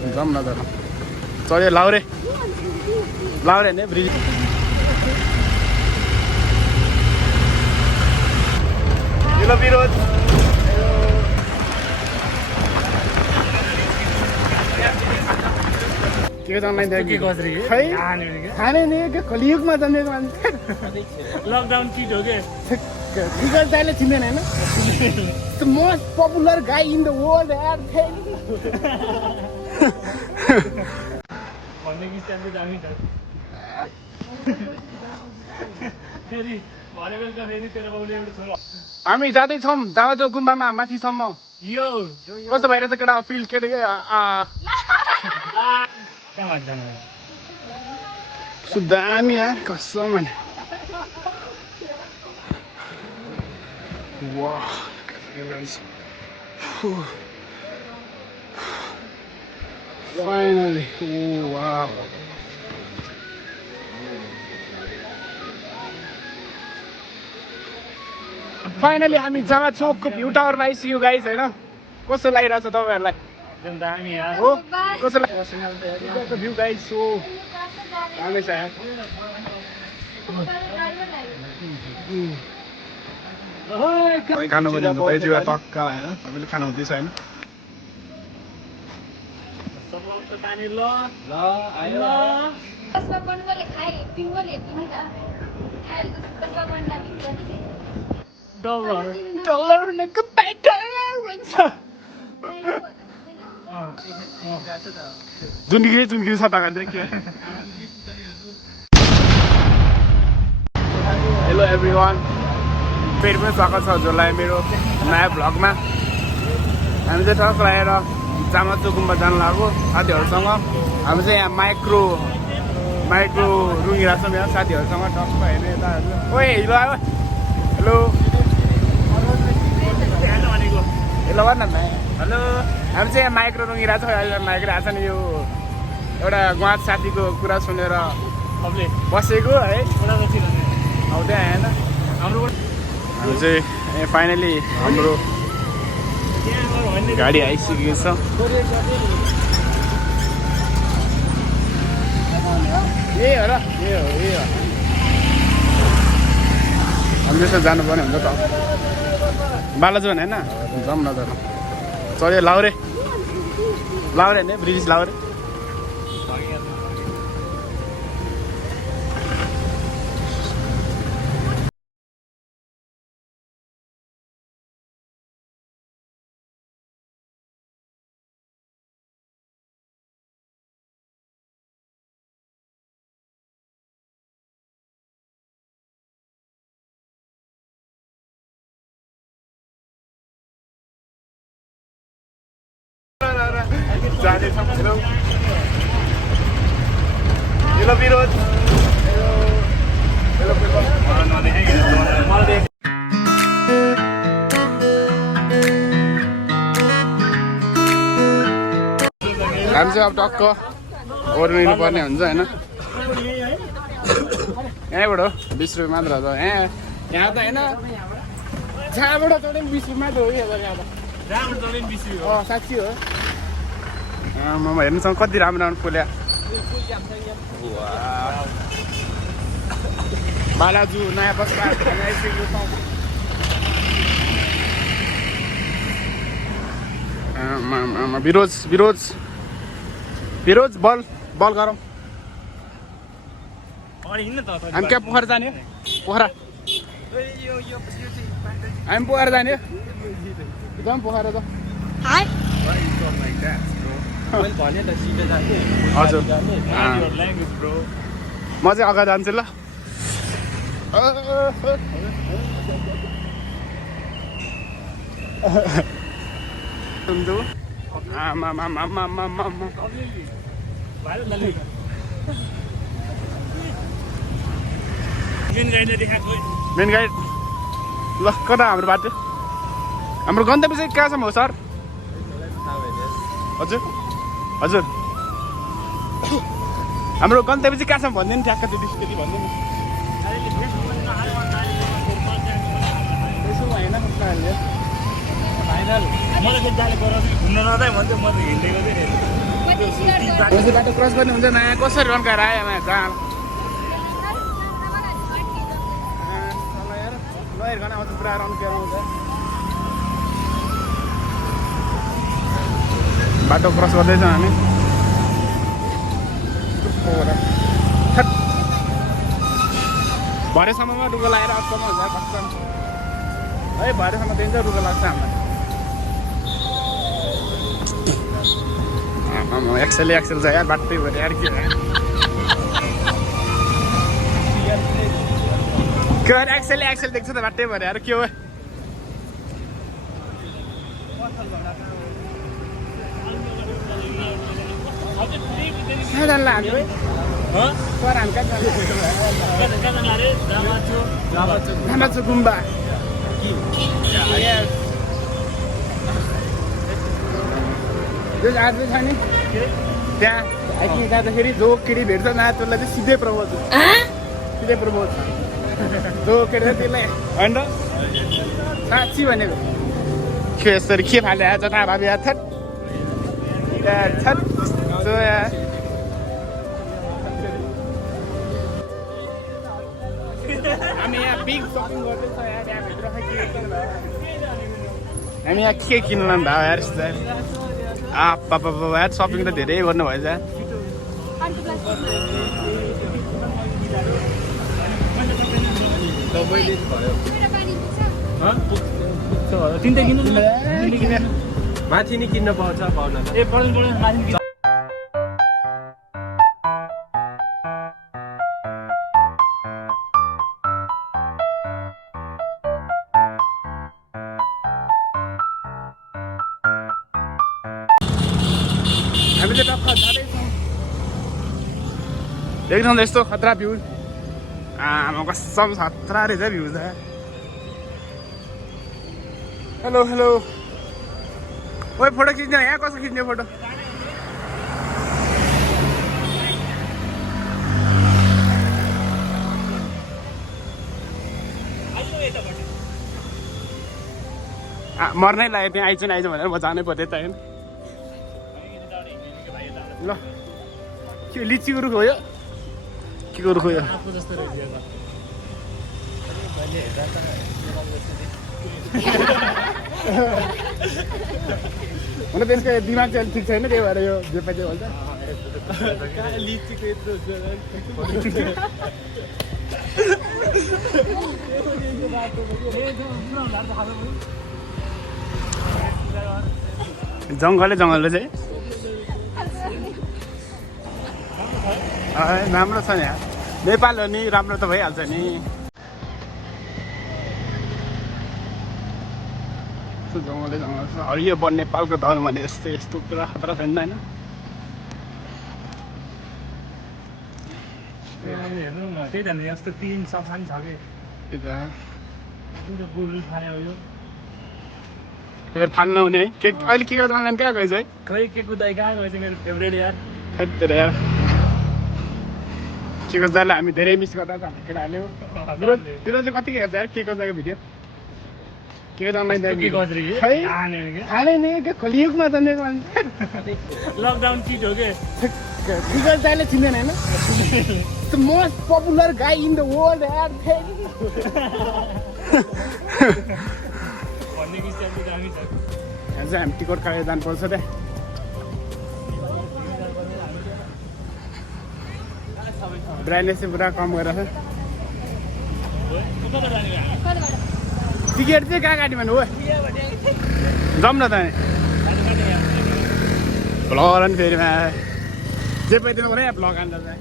जाऊँ न त चल्यो लाउरे होइन ब्रिज हेलो विरोध के खै खाने नि कलियुगमा जन्मेको मान्छे लकडाउन चिट हो गुगल दाइले चिन्दैन होइन द मोस्ट पपुलर गाई इन द वर्ल्ड यार भन्ने कि चाहिँ दामी छ फेरि भने बेलुका फेरि तेरो बाउले एउटा छोरा हामी जाँदैछौँ दावाजो गुम्बामा माथिसम्म यो कस्तो भइरहेछ केटा फिल केटा कहाँ जानु सुदामी यार कसम भने वाह finally oh wow फाइनली हामी जहाँ चोकको भ्यू टावरमा आइसक्यौँ गाइस होइन कस्तो लागिरहेछ तपाईँहरूलाई एकदम दामी यार हो कस्तो लागिरहेको भ्यू गाइस हो दामी छ यार खानु पनि हुन्छ टक्का होइन तपाईँले खानु हुँदैछ होइन पानी ल आयो डलरको प्याटर भन्छ जुनगिरी सफा गर्दै के हेलो एभ्रिवान फेरि पनि स्वागत छ हजुरलाई मेरो नयाँ भ्लगमा हामी चाहिँ टक्क लगाएर जामाचो गुम्बा जानु लाग्यो साथीहरूसँग हामी चाहिँ यहाँ माइक्रो रुँगिरहेको छौँ यहाँ साथीहरूसँग टक्क हेर्ने यता ओए हिलो आयो हेलो हेलो भन न हेलो हामी चाहिँ यहाँ माइक्रो रुँगिरहेको छ अहिले माइक्रो आएको छ नि यो एउटा गुवाँच साथीको कुरा सुनेर बसेको है आउँदै आएन हाम्रो हामी चाहिँ फाइनली हाम्रो गाडी आइसकेको छ ए हो र ए हो हामी त्यसमा जानुपर्ने हुन्छ त बालाजु भने होइन जाऊँ न त चल्यो लाउरे होइन ब्रिज लाउरे जाँदैछौँ हेलो हेलो विरोध हामी चाहिँ अब टक्क ओर्लिनु पर्ने हुन्छ होइन यहीँबाट 20 रुपियाँ मात्र हो त यहाँ त होइन जहाँबाट चढ्यो 20 रुपियाँ मात्र हो कि यहाँ त साँच्ची हो ममा हेर्नुसँग कति राम्रो फुल्या बालाजु नयाँ बस विरोज बल गरौँ हामी क्या पोखरा जाने पोखरा हामी पोखरा जाने जाउँ पोखरा त हजुर म चाहिँ अगाडि जान्छु ल मेन गाइड ल कता हाम्रो बाटो हाम्रो गन्तव्य चाहिँ कहाँसम्म हो सर हजुर हजुर हाम्रो गन्तव्य चाहिँ कहाँसम्म भन्दैन ट्याक्क त्यति भन्दैन त्यसो भएन कसैहरूले फाइनल मलाई चाहिँ जाले गराउँदै घुम्न नदाइ भन्थ्यो म त हिँड्दै गएको थिएँ बाटो क्रस गर्ने हुन्छ नयाँ कसरी रन्काएर आयो यहाँ जहाँ नहेर्कन आउँछ पुरा रन्केर आउँछ बाटो क्रस गर्दैछौँ हामी भरेसम्ममा रुखो लगाएर अचम्म हुन्छ कस्तो है भरेसम्म दिन्छ रुखो लाग्छ हामीलाई एक्सेल छ यार बाटै भएर यार के एक्सेल देख्छ त बाटै भएर यार के हो जान्ला हामी रामाचो गुम्बा जो आज छ नि त्यहाँ हाइकिङ जाँदाखेरि जो केटी भेट्छ न त्यसलाई चाहिँ सिधै प्रपोज जो केटी छ त्यसलाई होइन साँच्ची भनेको के यसरी के फाले आयो जता भाबी छट हामी यहाँ बिग सपिङ गर्दैछ यार यहाँभित्र हामी यहाँ के किन्नु भयो यार पापा यार सपिङ त धेरै गर्नु भएछ तिनटै किन्नु माथि नि किन्न पाउँछ पाउन ए पढ्नु माथि हामी चाहिँ टक्क जाँदैछौँ देख्छौँ यस्तो खतरा भ्यू आमा कसम खतरा रहेछ भ्यू त हेलो ओइ फोटो खिच्ने यहाँ कसो खिच्ने फोटो मर्नै लाग्यो त्यहाँ आइज भनेर म जानै पर्यो त होइन ल के लिचीको रुख हो यो के को रुख हो यो हुन त्यसको दिमाग चाहिँ ठिक छैन त्यही भएर यो जे पाइजे भन्छ जङ्गलै चाहिँ राम्रो छ नि यार नेपाल हो नि राम्रो त भइहाल्छ नि जङ्गल छ हरियो वन नेपालको धन भने यस्तो पुरा खतरा छैन होइन हेर्नु न त्यही त नि यस्तो तीन सफान छ कि फाल्न हुने है के अहिले के गर्दा अनलाइन कहाँ गएछ है खै के कुदाइ कहाँ गएछ मेरो फेभरेट यार यार के गर्दालाई हामी धेरै मिस गर्दा त हामी केटाहरूले त्यो चाहिँ कति हेर्छ यार के गर्दाको भिडियो के अनलाइन हालै नि के खोलियोमा त लकडाउन चिट हो के दाइले चिन्दैन होइन द मोस्ट पपुलर गाई इन द वर्ल्ड यार हामी टिकट काटेर जानुपर्छ त ब्राइटनेस चाहिँ पुरा कम गरेर टिकट चाहिँ कहाँ काट्यो भने हो जाउँ न त भ्लग नि फेरि जे पैदिनु पऱ्यो यहाँ भ्लग हान्दा चाहिँ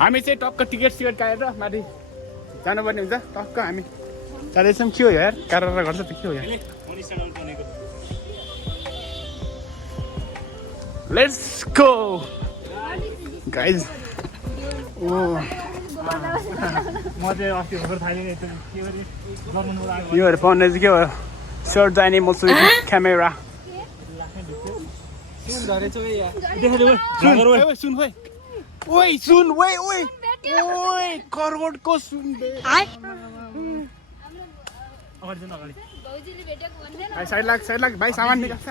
हामी चाहिँ टक्क टिकट काटेर माथि जानुपर्ने हुन्छ टक्क हामी जाँदैछौँ के हो यार कारबार गर्छ त के हो यार लेट्स गो गाइज ओ म चाहिँ अस्ति भर्खर थालेँ योहरू पाउने चाहिँ के हो sort the animals with camera सुन खोइ ओइ सुन ओइ ओइ ओइ करवटको सुन अगाडि जानु अगाडि भाइ साइड लाग भाइ सामान निकाल्छ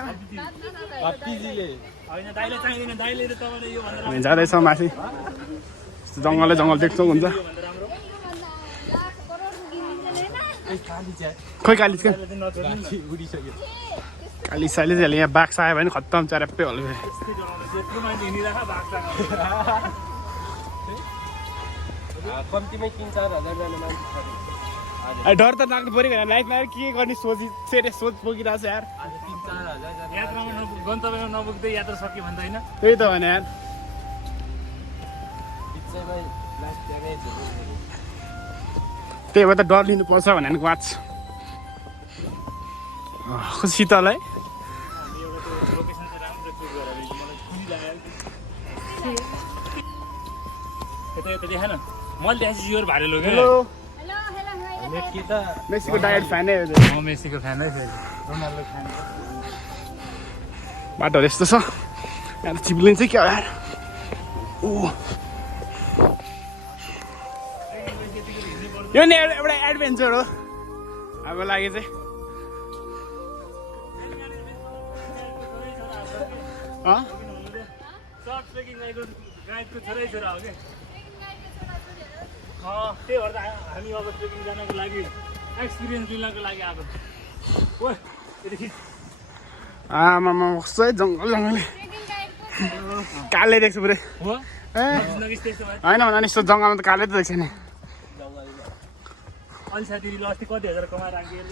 भत्तिजीले होइन दाइले चाहिँदैन दाइले र तपाईँले यो भन्दा हामी जाँदैछौँ माथि जङ्गल देख्छौँ हुन्छ खोइ कालिज क्या उडिसक्यो कालिज साइलिज यहाँ बाघ आयो भने खत्तम च्याराप्पै हल्यो यत्रो मान्छे हिँडिरहेको बाघ कम्तीमै 3-4 हजार जना मान्छे डर त लाग्नु पऱ्यो भने लाइफमा के गर्ने सोच बोकिरहेको छ यार आज 3-4 हजार जना यात्रामा गन्तव्यमा नपुग्दै यात्रा सक्यो भने त होइन त्यही त भने यार बिचैमा लास्ट ड्यामेज भयो त्यही भएर त डर लिनुपर्छ भने वाच शीतल है लोकेसन चाहिँ राम्रो चुज गरेर मलाई खुसी लाग्यो यता देखा न मैले देखाएपछि योर भारे लोग्यो हेलो नेट के त मेसीको डायट फ्यानै हो म मेसीको फ्यान है फेरि रोनाल्डो फ्यान बाटोहरू यस्तो छ यहाँ त चिप्लिन्छ क्या यार ऊ यो नि एउटा एडभेन्चर हो हाम्रो लागि चाहिँ सर्ट ट्रेकिङ गाइडको छोरै छोरा हो कि त्यही भएर त हामी अब ट्रेकिङ जानको लागि एक्सपिरियन्स लिनको लागि आएको आमामा कस्तो है जङ्गल कालै देख्छु पुरै हो ए होइन भन्दा नि यस्तो जङ्गलमा त कालै त देख्छ नि अलि साथी अस्ति कति हजार कमाएर राखियो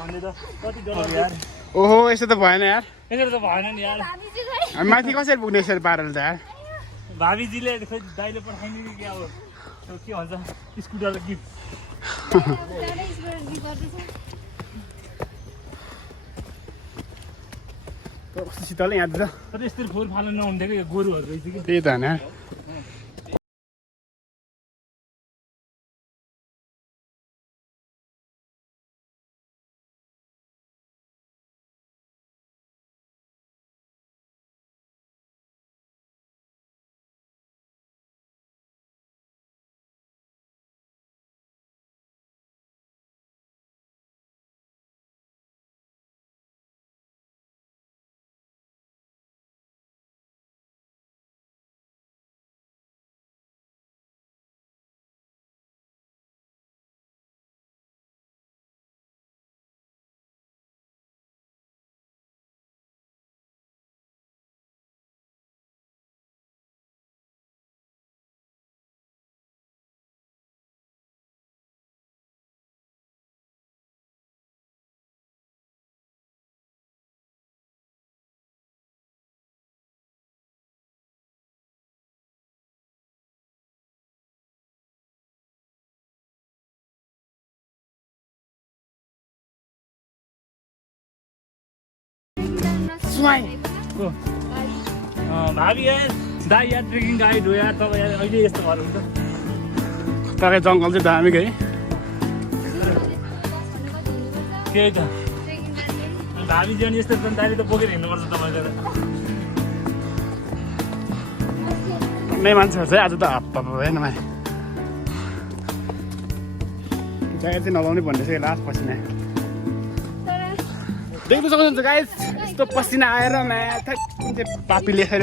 भन्दै त कति डर यार ओहो यस्तो त भएन यार यसरी त भएन नि यार हामी माथि कसरी पुग्ने यसरी पाराले त यार भाबीजीले खोइ दाइले पठाइने कि अब के भन्छ स्कुटर गिफ्ट शीतल यहाँ त तर यस्तरी फोहोर फाल्नु नहुन्थ्यो कि यो गोरुहरू रहेछ कि त्यही त होइन भाबी यार दाइ यार ट्रेकिङ गाइड हो यार तपाईँ यार अहिले यस्तो भएर हुन्छ तपाईँ जङ्गल चाहिँ दामी है त्यही त भाबी जाने यस्तो दाइले त बोकेर हिँड्नुपर्छ तपाईँको नै मान्छेहरू चाहिँ आज त हप्पा भएन भाइ ज्याकेट चाहिँ नलाउने भन्ने चाहिँ लास्ट पसिना देख्नु सक्नुहुन्छ गाइस यस्तो पसिना आएर नयाँ कुन चाहिँ पापी लेखेर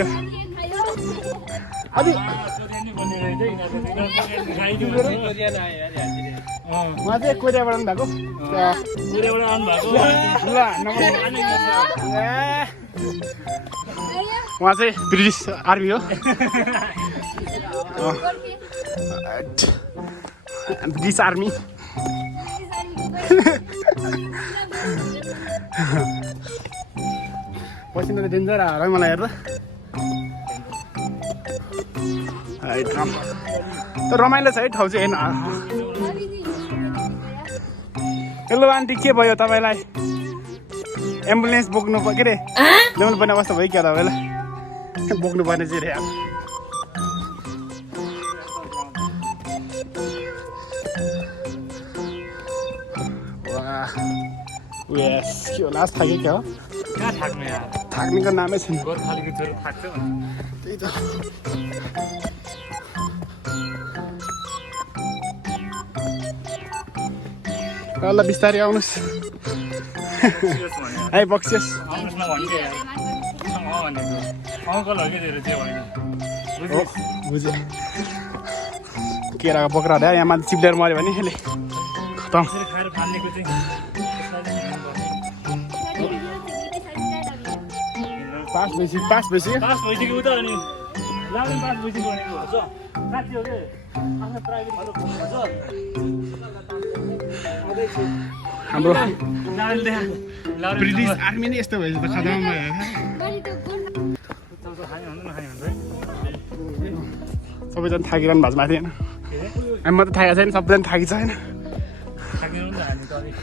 अलि उहाँ चाहिँ कोरियाबाट आउनु भएको उहाँ चाहिँ ब्रिटिस आर्मी हो ब्रिटिस आर्मी पसिना त डेन्जर आएर मलाई हेर्दा तर रमाइलो छ है ठाउँ चाहिँ हेर्न हेलो आन्टी के भयो तपाईँलाई एम्बुलेन्स बोक्नु के अरे ल्याउनु पर्ने अवस्था भयो क्या तपाईँलाई बोक्नु पर्ने चाहिँ यार उयस के हो लास्ट थाक्यो क्या हो कहाँ थाक्नु यार थाक्नेको नामै छैन गोर्खालीको छोरो थाक्छ त्यही त ल बिस्तारै आउनुहोस् सिरियस भन्यो है बक्सियोस् आउनुहोस् न भन्यो यार भनेको अङ्कल हो कि तेरो त्यो भने हो बुझेँ केराको बोक्रा हो यहाँ माथि चिप्लेर मऱ्यो भने यसले खतम त्यसरी खाएर फाल्नेको चाहिँ पास भइसक्यो पास भइसक्यो उता अनि लाउने पास भइसक्यो भनेको हो साँच्ची हो कि आफ्नो प्राइभेट हाम्रो लाउने ब्रिटिस आर्मी नै यस्तो भएछ त खतम भयो सबैजना थाकिरहनु भएको छ माथि होइन हामी मात्रै थाकेको छैन सबैजना थाकी छैन थाक्नु नि त हामी त अलिक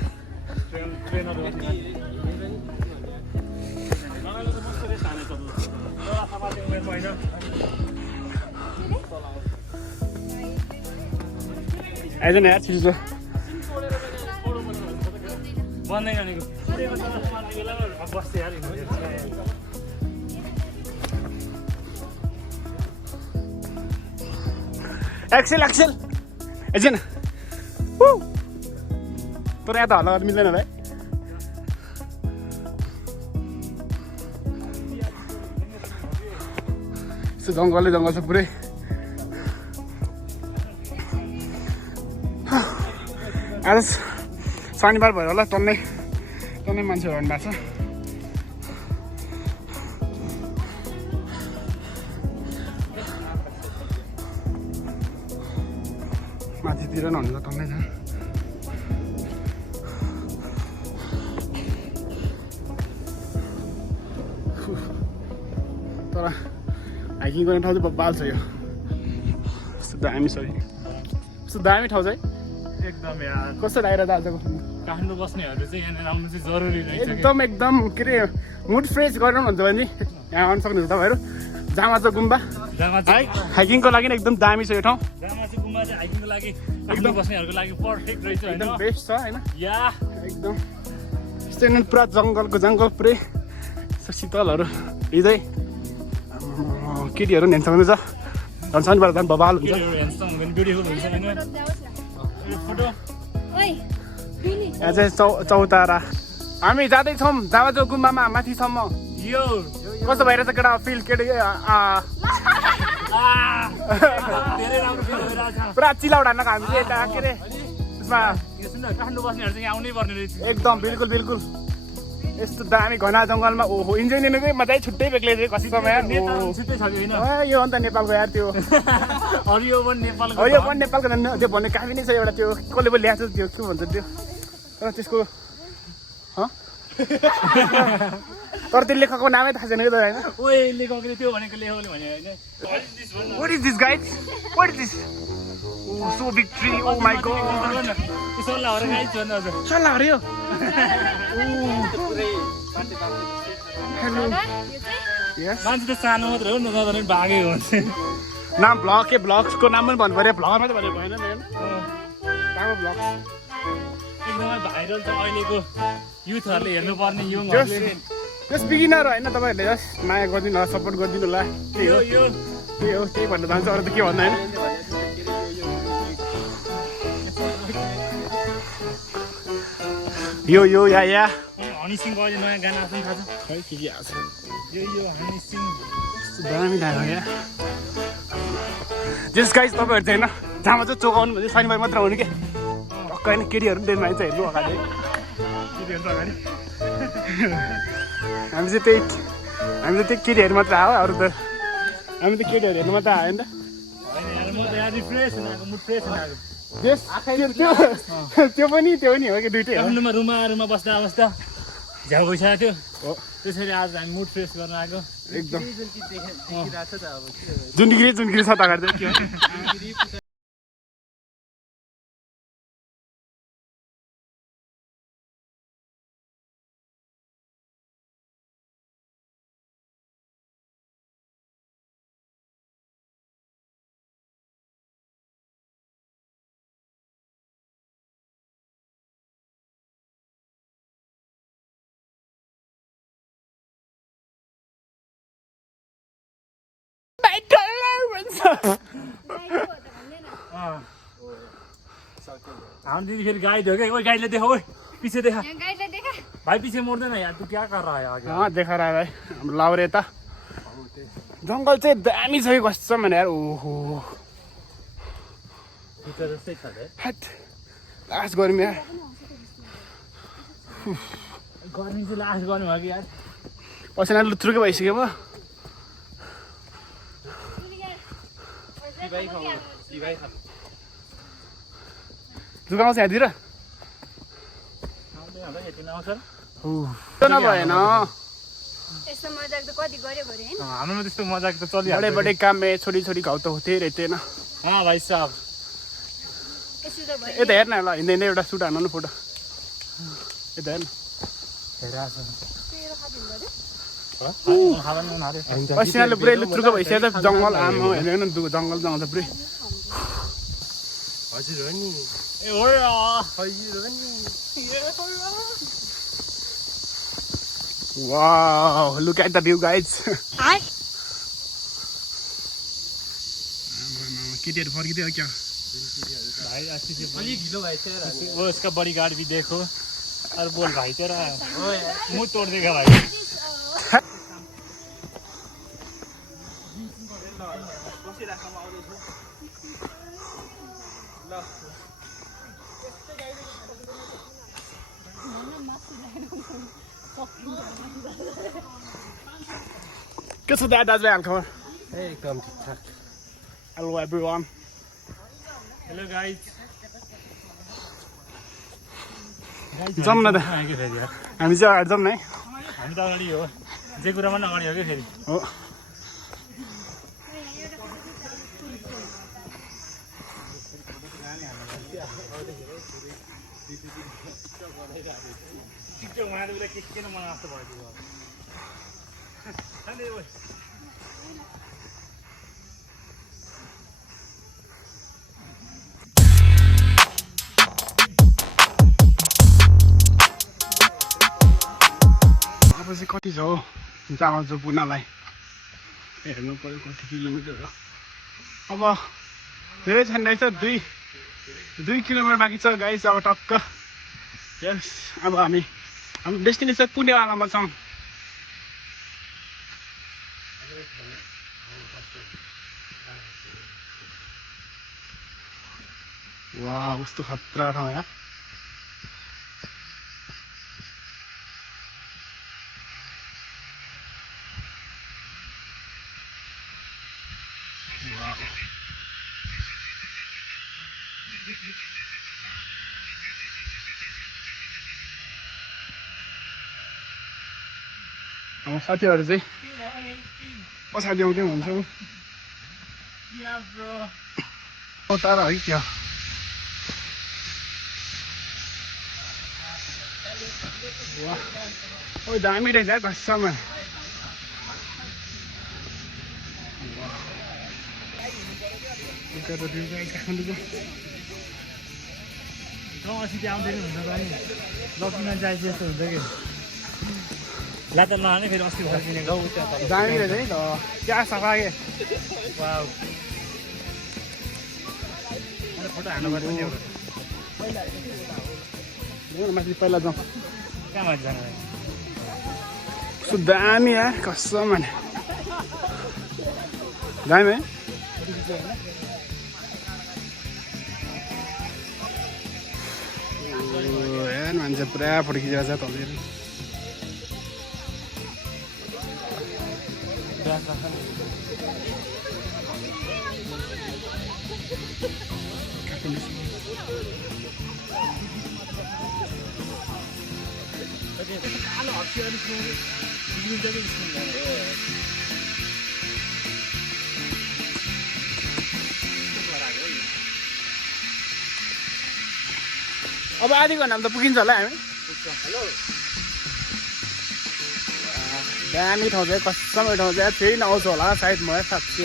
ट्रेनहरू आइज न यार छिटो बन्दै गरेको बस्थे यार एक्सेल एकछिन तर यहाँ त हल्ला गर्नु मिल्दैन होला है यस्तो जङ्गल छ पुरै आज शनिबार भयो होला टन्नै मान्छेहरू आउनु भएको छ माथितिर नै हुन्छ टन्नै छ तर हाइकिङ गर्ने ठाउँ चाहिँ बब्बाल छ यो यस्तो दामी छ यस्तो दामी ठाउँ चाहिँ एकदम यार कस्तो लागिरहेको आजको काठमाडौँ बस्नेहरू चाहिँ यहाँनिर आउनु चाहिँ जरुरी रहेछ एकदम के अरे मुड फ्रेस गर्नु भन्छ भने यहाँ आउनु सक्नुहुन्छ तपाईँहरू जामा छ गुम्बा है हाइकिङको लागि एकदम दामी छ यो ठाउँ जामा चाहिँ गुम्बा चाहिँ हाइकिङको लागि काठमाडौँ बस्नेहरूको लागि पर्फेक्ट रहेछ होइन एकदम बेस्ट छ होइन या एकदम यस्तो एकदम पुरा जङ्गल पुरै शीतलहरू हिँड्दै केटीहरू पनि हेर्छ भने छ झन् शनिबार झन् बबाल हुन्छ ब्युटिफुल हुन्छ होइन फोटो यहाँ चाहिँ चौतारा हामी जाँदैछौँ जामाजो गुम्बामा माथिसम्म यो कस्तो भइरहेछ केटा फिल केटी धेरै राम्रो फिल भइरहेछ पुरा चिलाउट हान्न हामी चाहिँ यता के अरे त्यसमा यो सुन काठमाडौँ बस्नेहरू चाहिँ आउनै पर्ने रहेछ एकदम बिल्कुल यस्तो दामी घना जङ्गलमा ओहो इन्जोय लिनुकै मजै छुट्टै बेग्लै थियो कस्तो समय छुट्टै छ कि होइन यो अन्त नेपालको यार त्यो हरियो वन नेपालको यो पनि नेपालको त्यो भन्ने काफी नै छ एउटा त्यो कसले पो ल्याएको त्यो के भन्छ त्यो तर त्यसको तर त्यो लेखकको नामै थाहा छैन कि त होइन ओए लेखकले त्यो भनेको लेखकले भने होइन What is this guys? What is this? Oh, so big tree. Oh my god. सल्लाह हरे गाइस भन्नु हजुर सल्लाह हरे यो हेलो यस मान्छे त सानो मात्र हो नजाँदा पनि भागेको हुन्छ नाम ब्लग्सको नाम पनि भन्नु पर्यो ब्लगर मात्रै भन्नु भएन नि राम्रो ब्लग एकदमै भाइरल छ अहिलेको युथहरूले हेर्नुपर्ने युङहरूले जस बिगिनर होइन तपाईँहरूले जस माया गरिदिनु होला सपोर्ट गरिदिनु होला त्यही हो त्यही भन्न चाहन्छ अरू त के भन्नु होइन यो या हनी सिंहको अहिले नयाँ गाना आएको थाहा छ खै के आएको छ यो हनी सिंह दामी गाना क्या जस गाइस तपाईँहरू चाहिँ होइन जहाँमा चाहिँ चोकाउनु भने शनिबार मात्र हुनु क्या टक्क होइन केटीहरू पनि ट्रेनमा आइन्छ हेर्नु अगाडि केटीहरू अगाडि हामी चाहिँ त्यही केटीहरू मात्र आयो अरू त हामी त केटीहरू हेर्नु मात्र आयो नि त होइन म त यहाँ रिफ्रेस हुनाको मुड फ्रेस हुनाको त्यो पनि हो कि दुइटै हो रुममा बस्दा झ्याउ भइसकेको थियो त्यसरी आज हामी मुड फ्रेस गर्न आएको एकदम जुनगिरी छ त अगाडि के हो हम दीदी फिर गाइड हो गए। ओए गाइडले देखा, ओए पीछे देखा यहाँ गाइडलाई देखा भाई, पीछे मुड़ देना यार, तू क्या कर रहा है आगे? हाँ देखा रहा है भाई हाम्रो लाउरे त जङ्गल चाहिँ दामी छ कि कस्तो भने यार ओहो भित्र जस्तै छ रे। हट लास्ट गर्मी यार गर्मी चाहिँ लास्ट गर्नु भयो कि यार। पसिना लुत्रुकै भइसक्यो म जुगाउँछ यहाँतिर नभएन यस्तो मजाक त कति गऱ्यो गऱ्यो होइन हाम्रोमा त्यस्तो मजाक त चलिहाल्छ। बड़े बड़े काम में छोटी छोटी घाउ त होते रहते ना हाँ भाइ साहब, यसो त भयो यता हेर्न ल हिँड्दै हिँड्दै एउटा सुट हान्नु न फोटो यता हेर्न तेरो खादिन गऱ्यो पसिनाले पुरै लुत्रुको भइसक्यो त जङ्गल आमा हेर्नु न जङ्गल जङ्गल त पुरै हजुर हो नि ए हो र हजुर हो नि Wow, look at the view guys. केटीहरू फर्किँदै हो क्या भाई अच्छी से अलि ढिलो भएछ यार वो उसका बड़ी गार्ड भी देखो और बोल भाई तेरा मुंह तोड़ देगा भाई। के छ दाजुभाइ हालखबर एकदम ठिकठाक हेलो एभ्रिवान हेलो गाइस, जाउँ न त आगे फेरि यार, हामी चाहिँ अगाडि जाउँ न है हामी त अगाडि हो, जे कुरामा पनि अगाडि हो कि फेरि। हो टिकटक बनाएर उसलाई के किन मलाई जस्तो भयो त्यो अनि ओए अब चाहिँ कति छ हो जाँगल चाहिँ पुग्नलाई हेर्नु पऱ्यो कति किलोमिटर हो अब धेरै छैन रहेछ दुई किलोमिटर बाँकी छ गाइस अब टक्क यस अब हाम्रो डेस्टिनेसन पुण्यवालामा छौँ वाह कस्तो खतरा ठाउँ यार हाम्रो साथीहरू चाहिँ पछाडि आउँदै हुन्छ टाढा है क्या ओ दामी रहेछ है कसम काठमाडौँको गाउँ अस्ति आउँदैन हुन्छ त नि लक्ष्मीमा जाए जस्तो हुन्छ कि ला त नहाने फेरि अस्ति फर्किने गाउँ दामी रहेछ है त क्या सफा के वाउ फोटो हाल्नु पर्छ नि माथि पहिला जाउँ कहाँ माथि जानु कस्तो दामी यार कसम भने दामी है हेर मान्छे पुरा फोटो खिचेको छ तलतिर कालो हप्सी अलिक बिग्रिन्छ कि अब आधी घन्टामा त पुगिन्छ होला हामी दामी ठाउँ चाहिँ कसम ठाउँ चाहिँ फेरि नआउँछ होला सायद म साँच्ची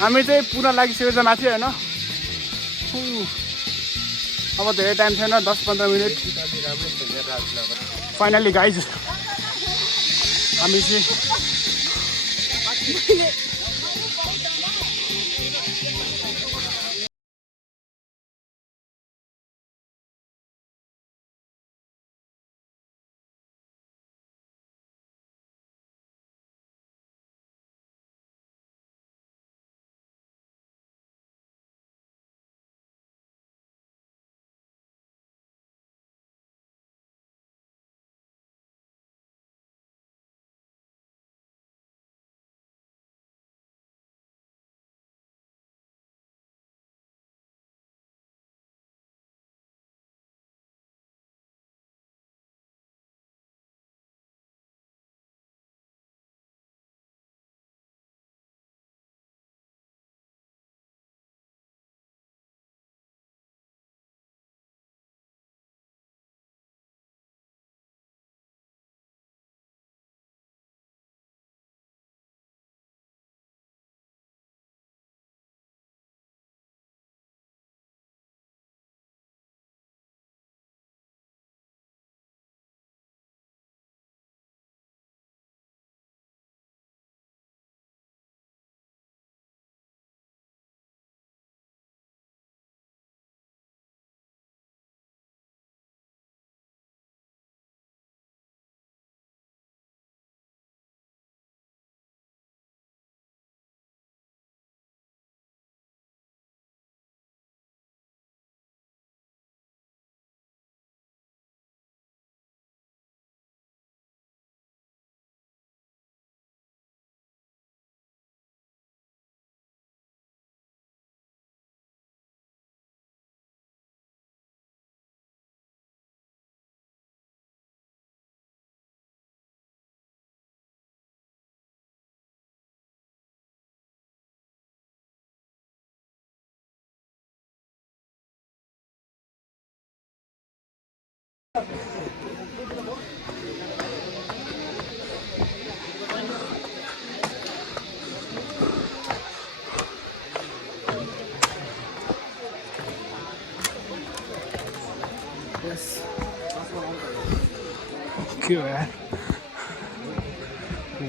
हामी चाहिँ पुरा लागिसकेको छ माथि होइन अब धेरै टाइम छैन 10-15 मिनट फाइनली गाइज हामी चाहिँ के हो यार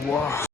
वाह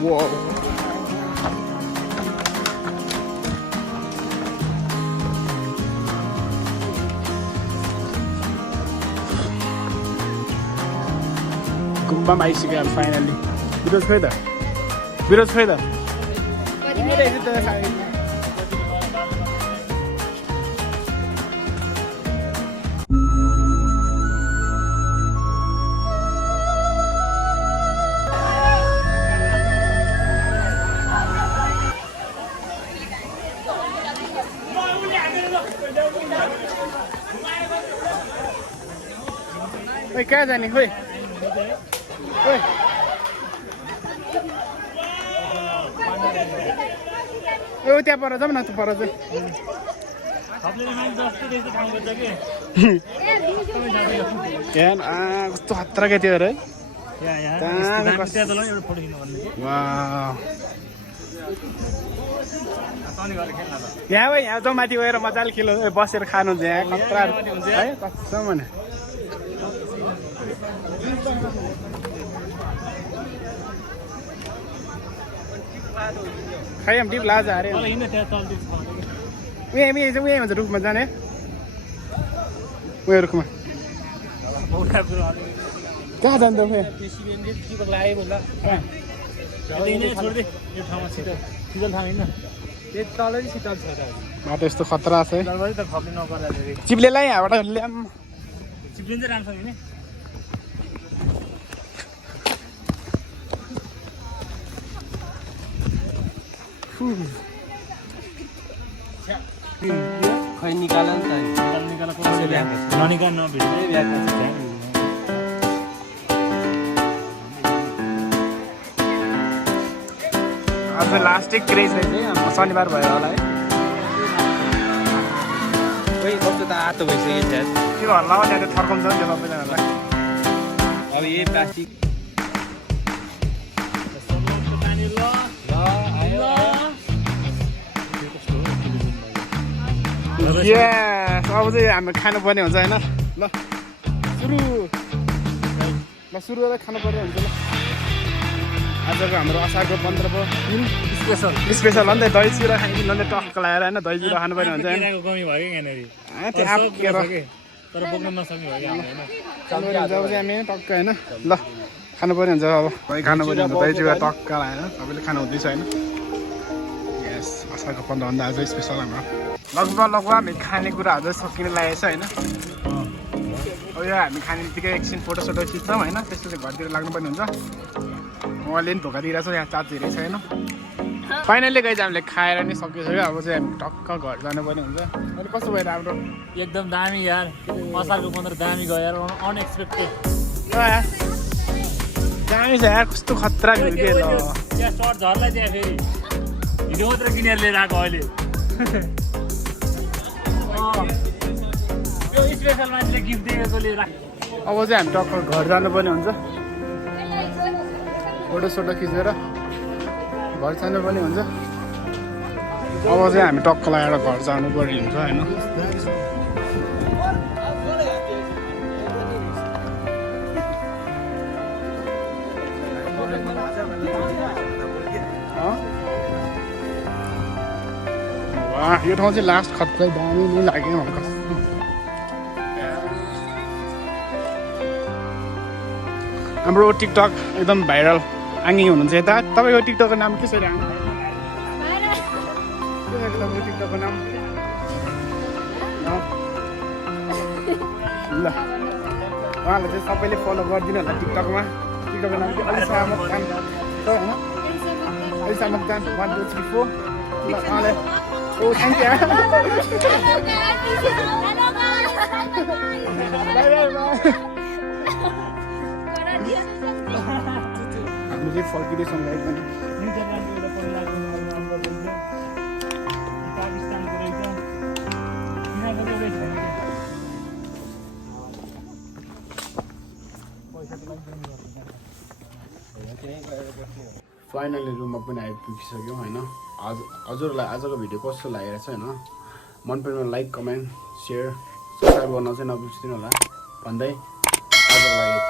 Whoa. गुम्बामा आइसक्यो अब फाइनली विरोज खोइ त विरोज खोइ त ओइ कहाँ जाने खोइ ओइ ओ त्यहाँ पर जाउँ न त पर चाहिँ कस्तो खतरा क्या त्यो है यहाँ यहाँ जाउँ माथि गएर मजाले खेल्नु बसेर खानु यहाँ खतरा है कसम भने खै हम डिप लाजा अरे उयो हुन्छ रुखमा जाने उयो रुखमा एउटा कुरो कहाँ जान्छ फेरि प्रेसिडेन्टले के लाग्यो होला छोडिदिए यो ठाउँमा शीतल ठाउँ होइन त्यो तलै शीतल छ त बाटो यस्तो खतरा छ है दरबारी त खप्ने नगर्दा धेरै चिप्लेलाई यहाँबाट ल्याम चिप्लिन्छ राम्रोसँग नि खै निकाल नि त निकाल कसले ल्याएको ननिकाल नभिड्दै ल्याएको आज लास्ट क्रेज चाहिँ शनिबार भयो होला है खोइ कस्तो त आतो भइसक्यो छ त्यो हल्ला त्यहाँ थर्काउँछ नि त्यो सबैजनालाई अब यही प्लास्टिक यस अब चाहिँ हामी खानुपर्ने हुन्छ होइन ल सुरु खानुपर्ने हुन्छ ल आजको हाम्रो असारको 15 स्पेसल हो नि त दही चिउरा खाइदिनु नि टक्क लगाएर होइन दही चिउरा खानुपर्ने हुन्छ होइन कमी भयो कि यहाँनिर त्यो आप्केर तर बोक्न नसक्ने भयो कि होइन खानुपर्ने हुन्छ अब चाहिँ हामी टक्क होइन ल खानुपर्ने हुन्छ अब दही खानुपर्ने हुन्छ दही चिउरा टक्क लगाएर सबैले खानु हुँदैछ होइन यस असारको 15 भन्दा आज स्पेसल हाम्रो लगभग हामी खानेकुराहरू चाहिँ सकिन लागेको छ होइन अब यो हामी खाने बित्तिकै एकछिन फोटोसोटो खिच्छौँ होइन त्यसपछि घरतिर लाग्नुपर्ने हुन्छ उहाँले पनि धोका दिइरहेको छ यहाँ चाची हेरेको छ होइन फाइनल्ली गएपछि हामीले खाएर नि सकिसक्यो अब चाहिँ हामी टक्क घर जानुपर्ने हुन्छ अहिले कस्तो भयो राम्रो एकदम दामी यार असारको 15 दामी गयो यार अनएक्सपेक्टेड दामी छ यार कस्तो खतरा भिडियो ल त्यहाँ सर्ट झर्ला त्यहाँ फेरि भिडियो मात्र किनेर लिएर आएको अहिले यो स्पेसल मान्छेले गिफ्ट दिएकोले अब चाहिँ हामी टक्क घर जानुपर्ने हुन्छ फोटोसोटो खिचेर घर जानुपर्ने हुन्छ अब चाहिँ हामी टक्क लगाएर घर जानुपर्ने हुन्छ होइन यो ठाउँ चाहिँ लास्ट खतरै दामी नै लाग्यो मलाई कस्तो हाम्रो टिकटक एकदम भाइरल आङ्गी हुनुहुन्छ यता तपाईँको टिकटकको नाम के छ अरे टिकटकको नाम ल उहाँलाई चाहिँ सबैले फलो गरिदिनु होला टिकटकमा टिकटकको नाम चाहिँ अलिसा मक्तान छ होइन अलिसा मक्तान 1 2 3 4 ल उहाँलाई ओ थ्याङ्क यू हामी चाहिँ फर्किँदैछौँ गाइड पनि फाइनली रुममा पनि आइपुगिसक्यौँ होइन हजुरलाई आजको भिडियो कस्तो लागेको छ होइन मन परेमा लाइक कमेन्ट सेयर सब्सक्राइब गर्न चाहिँ नबिर्सिदिनु होला भन्दै आजको लागि